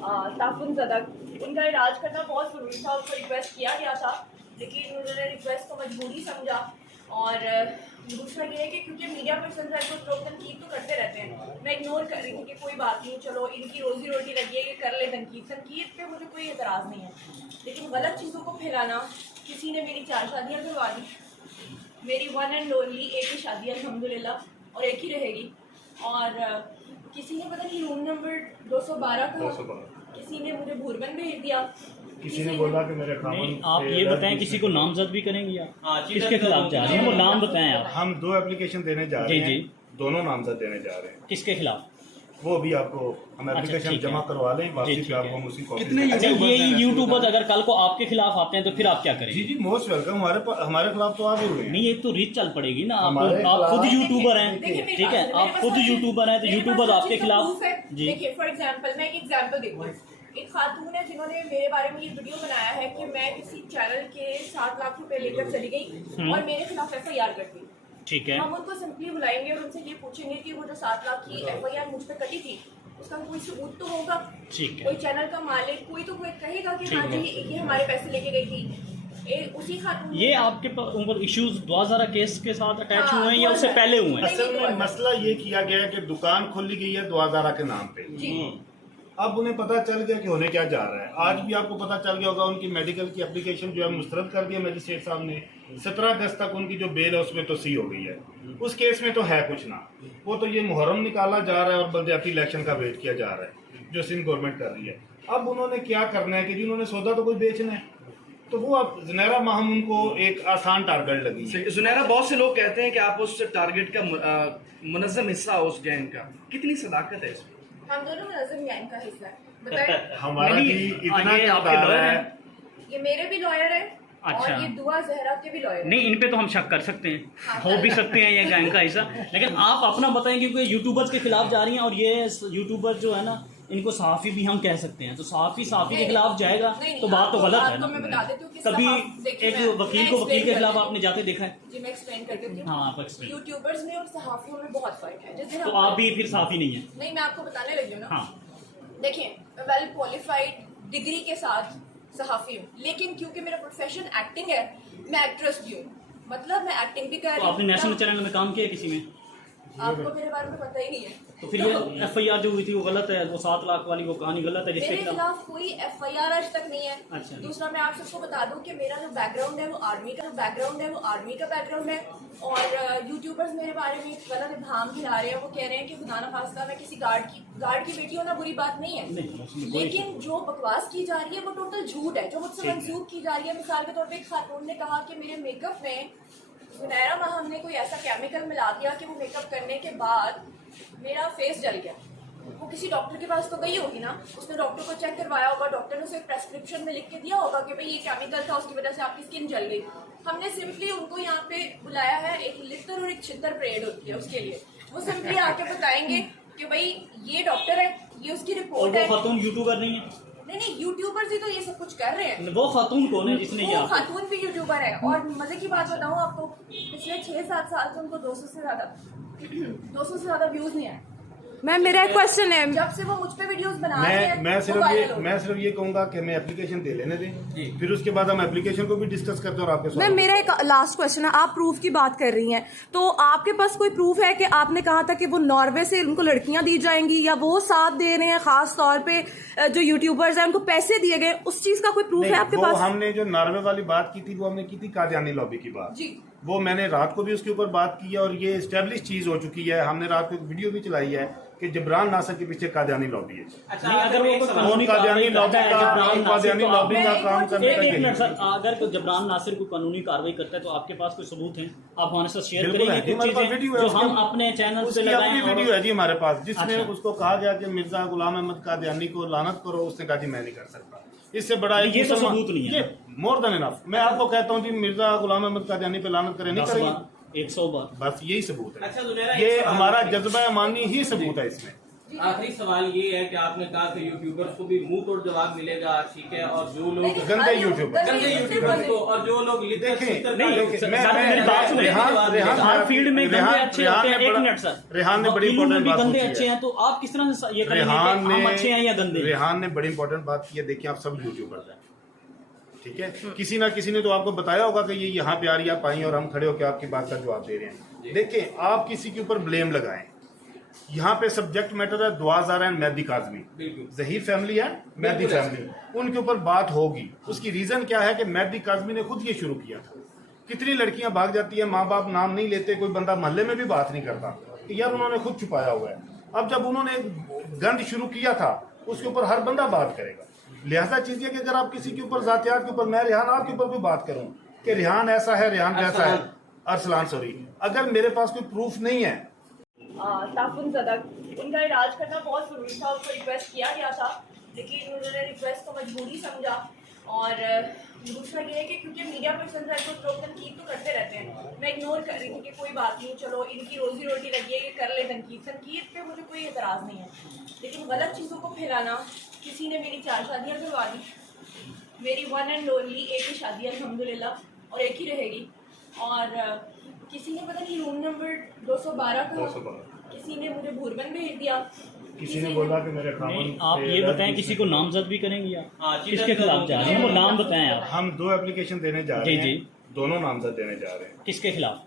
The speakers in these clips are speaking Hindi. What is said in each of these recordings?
ताफुन ज़दा, उनका इलाज करना बहुत ज़रूरी था, उनको रिक्वेस्ट किया गया था, लेकिन उन्होंने रिक्वेस्ट को मजबूरी समझा। और दूसरा ये है कि क्योंकि मीडिया पर्सन है तो लोग तनकीद तो करते रहते हैं, मैं इग्नोर कर रही थी कि कोई बात नहीं, चलो इनकी रोज़ी रोटी लगी है, ये कर ले तनकीद पे मुझे कोई एतराज़ नहीं है। लेकिन गलत चीज़ों को फैलाना, किसी ने मेरी 4 शादियाँ करवा दी, मेरी वन एंड ओनली एक ही शादी अल्हम्दुलिल्लाह और एक ही रहेगी। और किसी ने पता नहीं रूम नंबर 212 का, किसी ने मुझे भूरबन भेज दिया, किसी ने बोला कि मेरे खामन। आप ये बताएं किसी को नामजद भी करेंगे आप? किसके खिलाफ जा रहे हैं वो नाम बताएं आप। हम 2 एप्लीकेशन देने जा रहे हैं, दोनों नामजद देने जा रहे हैं। किसके खिलाफ? वो भी आपको हम एप्लीकेशन जमा करवा लें, वापसी पे आपको हम उसी कॉपी। अच्छा, ये यूट्यूबर्स अगर कल को आपके खिलाफ आते हैं तो फिर आप क्या करेंगे? जी मोस्ट वेलकम। हमारे खिलाफ तो आगे हुए हैं। नहीं, ये तो रीच चल पड़ेगी ना। आप खुद यूट्यूबर हैं, ठीक है, आप खुद यूट्यूबर हैं तो यूट्यूबर आपके खिलाफ। जी देखिए फॉर एग्जांपल मैं एक एग्जांपल देती हूँ। एक खातून है जिन्होंने मेरे बारे में ये वीडियो बनाया है कि मैं किसी चैनल के 7 लाख रुपए लेकर चली गई और मेरे खिलाफ FIR कर दी। ठीक है, हम उनको सिंपली बुलाएंगे और उनसे ये पूछेंगे कि वो जो 7 लाख की FIR मुझ पर कटी थी उसका कोई सबूत तो होगा। ठीक है, कोई चैनल का मालिक कोई तो कोई कहेगा कि हाँ जी ये हमारे पैसे लेके गई थी। उसी खातून ये आपके ऊपर इश्यूज 2000 केस के साथ अटैच हुए हैं या उससे 2000 पहले हुए हैं? असल में मसला ये किया गया है कि दुकान खोली गई है 2000 के नाम पे। अब उन्हें पता चल गया कि होने क्या जा रहा है। आज भी आपको पता चल गया होगा उनकी मेडिकल की एप्लीकेशन जो है मुस्तरद कर दिया मजिस्ट्रेट साहब ने। 17 अगस्त तक उनकी जो बेल है उसमें तोसी हो गई है। उस केस में तो है कुछ ना, वो तो ये मुहर्रम निकाला जा रहा है और बलदियाती इलेक्शन का वेट किया जा रहा है जो सिंध गवर्नमेंट कर रही है। अब उन्होंने क्या करना है कि जिन्होंने सौदा तो कोई बेचना है, तो वो अब जुनैरा माहम उनको एक आसान टारगेट लगी। जुनैरा, बहुत से लोग कहते हैं कि आप उस टारगेट का मुनज़्ज़म हिस्सा हो उस गैंग का, कितनी सदाकत है इसमें? हम दोनों मुनज़्ज़म गैंग का हिस्सा है। बताएं हमारा भी इतना किरदार है। ये मेरे भी लॉयर है अच्छा। और ये दुआ जहरा के भी लॉयर है। नहीं, इन पे तो हम शक कर सकते हैं, हो भी सकते हैं ये गैंग का हिस्सा। लेकिन आप अपना बताएं क्योंकि यूट्यूबर्स के खिलाफ जा रही हैं और ये यूट्यूबर जो है ना इनको सहाफ़ी भी हम कह सकते हैं, तो सहाफ़ी के खिलाफ जाएगा तो बात तो गलत है ना। कभी एक वकील को वकील के खिलाफ आपने जाके देखा है? जी मैं एक्सप्लेन कर देती हूँ। हाँ, आप एक्सप्लेन। यूट्यूबर्स में और सहाफियों में बहुत फर्क है। जिस दिन तो आप भी फिर सहाफ़ी नहीं है? नहीं, मैं आपको बताने लगी हूँ ना। हाँ, देखिए मैं वेल क्वालिफाइड डिग्री के साथ सहाफी हूँ, लेकिन क्योंकि मेरा प्रोफेशन एक्टिंग है मैं एक्ट्रेस भी हूँ, मतलब मैं एक्टिंग भी कर रही तो हूँ। आपने नेशनल चैनल में काम किया किसी में? आपको मेरे बारे में पता ही नहीं है। तो फिर ये FIR जो हुई थी वो गलत है, वो 7 लाख वाली वो कहानी गलत है जिसके मेरे खिलाफ कोई FIR आज तक नहीं है। अच्छा। दूसरा मैं आप सबको बता दूं कि मेरा जो बैकग्राउंड है वो आर्मी का बैकग्राउंड है और यूट्यूबर्स मेरे बारे में गलत इल्हाम फैला रहे हैं। वो कह रहे हैं कि खुदा न खास्ता मैं किसी गार्ड की बेटी होना बुरी बात नहीं है, लेकिन जो बकवास की जा रही है वो टोटल झूठ है जो मुझसे मंसूब की जा रही है। मिसाल के तौर पर एक खातून ने कहा कि मेरे मेकअप में जुनैरा माहम ने कोई ऐसा केमिकल मिला दिया कि वो मेकअप करने के बाद मेरा फेस जल गया। वो किसी डॉक्टर के पास तो गई होगी ना, उसने डॉक्टर को चेक करवाया होगा, डॉक्टर ने उसे प्रेस्क्रिप्शन में लिख के दिया होगा कि भाई ये केमिकल था उसकी वजह से आपकी स्किन जल गई। हमने सिंपली उनको यहाँ पे बुलाया है, एक लितर और एक छितर परेड होती है उसके लिए। वो सिंपली आके बताएंगे कि भाई ये डॉक्टर है, ये उसकी रिपोर्ट है। खातून यूट्यूबर नहीं है? नहीं, यूट्यूबर्स ही तो ये सब कुछ कर रहे हैं। वो खातून कौन है जिसने वो ये खातून भी यूट्यूबर है और मजे की बात बताऊं आपको, पिछले 6-7 साल से उनको 200 से ज्यादा व्यूज नहीं आए। मेरा एक क्वेश्चन है, जब से वो मुझ पे वीडियोस बना रहे हैं मैं सिर्फ ये कहूंगा कि मैं एप्लीकेशन दे लेने दें, फिर उसके बाद हम एप्लीकेशन को भी डिस्कस करते हैं और आपके साथ। मेरा एक लास्ट क्वेश्चन है, आप प्रूफ की बात कर रही हैं तो आपके पास कोई प्रूफ है कि आपने कहा था कि वो नॉर्वे से उनको लड़कियां दी जाएंगी या वो साथ दे रहे हैं, खास तौर पे जो यूट्यूबर्स हैं उनको पैसे दिए गए, उस चीज का कोई प्रूफ है आपके पास? हमने जो नॉर्वे वाली बात की थी वो हमने की थी कादियानी लॉबी की बात जी। वो मैंने रात को भी उसके ऊपर बात की है और ये एस्टेब्लिश चीज हो चुकी है। हमने रात को एक वीडियो भी चलाई है कि जबरान नासिर के पीछे कादियानी लॉबी है। अच्छा, अगर वो कादियानी लॉबी का काम करने का सर, अगर जबरान नासिर को कानूनी कार्रवाई करता है तो आपके पास कोई सबूत हैं? आप हमारे साथ शेयर करेंगे कुछ चीजें जो हम अपने चैनल पे लगाएं? वीडियो है जी हमारे पास जिसमें उसको कहा गया कि मिर्जा गुलाम अहमद कादियानी को लानत करो, उसने कहा जी मैं नहीं कर सकता। इससे बड़ा ये तो सबूत नहीं है। More than enough. मैं आपको कहता हूँ जी मिर्जा गुलाम अहमद कादियानी पे लानत करें, नहीं करेंगे 100 बार, बस यही सबूत है। अच्छा, ये हमारा जज्बा मानी ही सबूत है इसमें। आखिरी सवाल ये है कि आपने कहा कि यूट्यूबर्स को भी मुंह तोड़ जवाब मिलेगा, ठीक है, और जो लोग गंदे यूट्यूबर गंदे यूट्यूबर्स को और जो लोग मेरी बात सुनिए, हर फील्ड में गंदे अच्छे होते हैं। 1 मिनट सर, रेहान ने बड़ी वकीलों में इंपॉर्टेंट भी बात गंदे पूछी अच्छे है। हैं, तो आप किस तरह से ये करेंगे रेहान कि हम अच्छे हैं या गंदे? रेहान ने बड़ी इंपॉर्टेंट बात की है। देखिए, आप सब यूट्यूबर्स हैं, ठीक है। किसी ना किसी ने तो आपको बताया होगा कि ये यहाँ पे आ रही है, आप आई और हम खड़े होकर आपकी बात का जवाब दे रहे हैं। देखिए, आप किसी के ऊपर ब्लेम लगाएं, यहाँ पे सब्जेक्ट मैटर है दुआ ज़ारा एंड मेहदी काज़मी, ज़हीर फैमिली है, मेहदी फैमिली, उनके ऊपर बात होगी। उसकी रीजन क्या है कि मेहदी काज़मी ने खुद ये शुरू किया था। कितनी लड़कियां भाग जाती है, माँ बाप नाम नहीं लेते, कोई बंदा मोहल्ले में भी बात नहीं करता, तो यार उन्होंने खुद छुपाया हुआ है। अब जब उन्होंने गंद शुरू किया था, उसके ऊपर हर बंदा बात करेगा। लिहाजा चीज ये कि अगर आप किसी के ऊपर जातियात के ऊपर, मैं रेहान आपके ऊपर कोई बात करूं कि रेहान ऐसा है, रेहान वैसा है, अरसलान सॉरी, अगर मेरे पास कोई प्रूफ नहीं है, ताफुन ज़दा उनका इलाज करना बहुत ज़रूरी था, उसको रिक्वेस्ट किया गया था, लेकिन उन्होंने रिक्वेस्ट को मजबूरी समझा। और दूसरा ये है कि क्योंकि मीडिया पर्सन है कुछ लोग तनकीद तो करते रहते हैं, मैं इग्नोर कर रही थी कि कोई बात नहीं, चलो इनकी रोजी रोटी लगी है, ये कर ले तनकीद पे मुझे कोई एतराज़ नहीं है। लेकिन गलत चीज़ों को फैलाना, किसी ने मेरी 4 शादियाँ करवा दी, मेरी वन एंड ओनली एक ही शादी है अल्हम्दुलिल्लाह, और एक ही रहेगी। और किसी ने पता नहीं रूम नंबर 212 का, किसी ने मुझे भूरबन भेज दिया, किसी ने बोला कि मेरे नहीं, आप ये बताएं किसी को नामजद भी करेंगे या किसके खिलाफ जा रहे हैं, वो नाम बताएं आप। हम 2 एप्लीकेशन देने जा रहे हैं, जी। दोनों नामजद देने जा रहे हैं। किसके खिलाफ?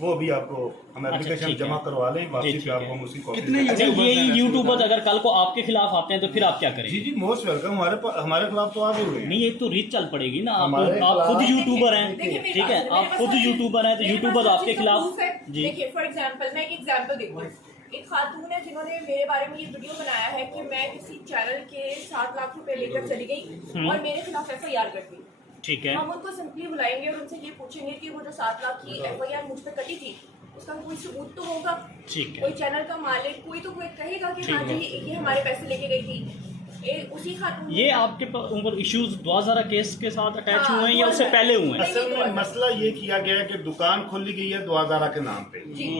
वो भी आपको हम एप्लीकेशन ठीक है। जमा करवा लें, वापसी ठीक पे है। आपको हम उसी कॉपी कितने अच्छा, ये यूट्यूबर अगर कल को आपके खिलाफ आते हैं तो फिर आप क्या जी करेंगे? जी मोस्ट वेलकम। हमारे खिलाफ तो आ भी हुए हैं। नहीं, एक तो रीच चल पड़ेगी ना, हमारे आप खुद खिलाफ- यूट्यूबर हैं, देखिए, मेरी ठीक बात है, सुनिए, आप मेरे खुद पास यूट्यूबर हैं, तो मेरे यूट्यूबर पास आपके चीज़ का खिलाफ proof है। जी। देखिए फॉर एग्जांपल, मैं एक एग्जांपल देती हूँ। एक खातून है जिन्होंने मेरे बारे में ये वीडियो बनाया है कि मैं किसी चैनल के 7 लाख रुपए लेकर चली गई और मेरे खिलाफ FIR कर दी। ठीक है, हम उनको सिंपली बुलाएंगे और उनसे ये पूछेंगे कि वो जो 7 लाख की FIR मुझ पे कटी थी, उसका कोई सबूत तो होगा। ठीक है, कोई चैनल का मालिक कोई तो कोई कहेगा कि ठीक हाँ है। जी ये हमारे पैसे लेके गई थी। उसी खातून ये आपके ऊपर इश्यूज 2000 केस के साथ अटैच हाँ, हुए हैं या उससे 2000 पहले हुए हैं? असल में मसला ये किया गया है कि दुकान खोली गई है दुआदारा के नाम पे। जी।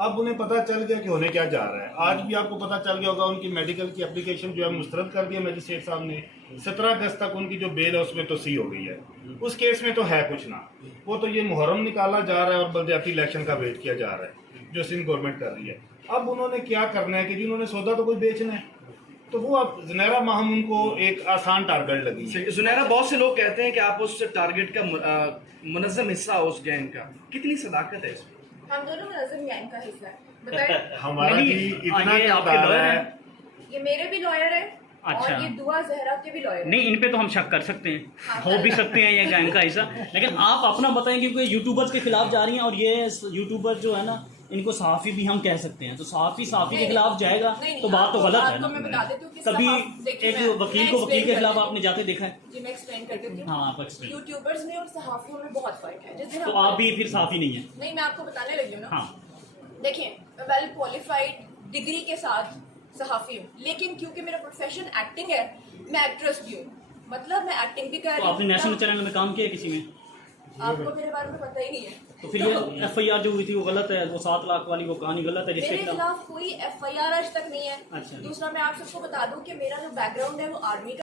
अब उन्हें पता चल गया कि होने क्या जा रहा है। आज भी आपको पता चल गया होगा, उनकी मेडिकल की एप्लीकेशन जो है मुस्तरद कर दिया मजिस्ट्रेट साहब ने। 17 अगस्त तक उनकी जो बेल है उसमें तो सी हो गई है। उस केस में तो है कुछ ना, वो तो ये मुहर्रम निकाला जा रहा है और बलदियाती इलेक्शन का वेट किया जा रहा है जो सिंध गवर्नमेंट कर रही है। अब उन्होंने क्या करना है कि जिन्होंने सौदा तो कोई बेचना है, तो वो अब जुनैरा माहम उनको एक आसान टारगेट लगी है। जुनैरा, बहुत से लोग कहते हैं कि आप उस टारगेट का मुनज़्ज़म हिस्सा हो उस गैंग का, कितनी सदाकत है इसमें? हम दोनों मुलज़्ज़म गैंग का हिस्सा है। बताएं, हमारा नहीं, जी इतना ये आपके किरदार लॉयर है। हैं? ये मेरे भी लॉयर है अच्छा। और ये दुआ जहरा के भी लॉयर है। नहीं, इन पे तो हम शक कर सकते हैं, हो भी सकते हैं ये गैंग का हिस्सा, लेकिन आप अपना बताएं क्योंकि यूट्यूबर्स के खिलाफ जा रही हैं और ये यूट्यूबर जो है ना, इनको सहाफ़ी भी हम कह सकते हैं, तो सहाफ़ी के खिलाफ जाएगा तो बात तो गलत है ना। मैं बता देती हूँ कि कभी देखिए, एक मैं वकील को वकील के explain खिलाफ कर आपने जाते देखा है? जी मैं एक्सप्लेन कर देती हूँ। हाँ, आप explain। यूट्यूबर्स में और सहाफियों में बहुत फर्क है। जिस दिन तो आप भी फिर सहाफ़ी नहीं है? नहीं, मैं आपको बताने लगी हूँ ना। हाँ, देखिए, मैं वेल क्वालिफाइड डिग्री के साथ सहाफी हूँ, लेकिन क्योंकि मेरा प्रोफेशन एक्टिंग है, मैं एक्ट्रेस भी हूँ, मतलब मैं एक्टिंग भी कर तो रही हूँ। आपने नेशनल चैनल में काम किया किसी में? आपको मेरे बारे में पता ही नहीं है। तो फिर ये FIR जो हुई थी वो गलत है, वो 7 लाख वाली वो कहानी गलत है जिसके मेरे खिलाफ? खिलाफ कोई FIR आज तक नहीं है। अच्छा। दूसरा मैं आप सबको बता दूं कि मेरा जो बैकग्राउंड है वो आर्मी का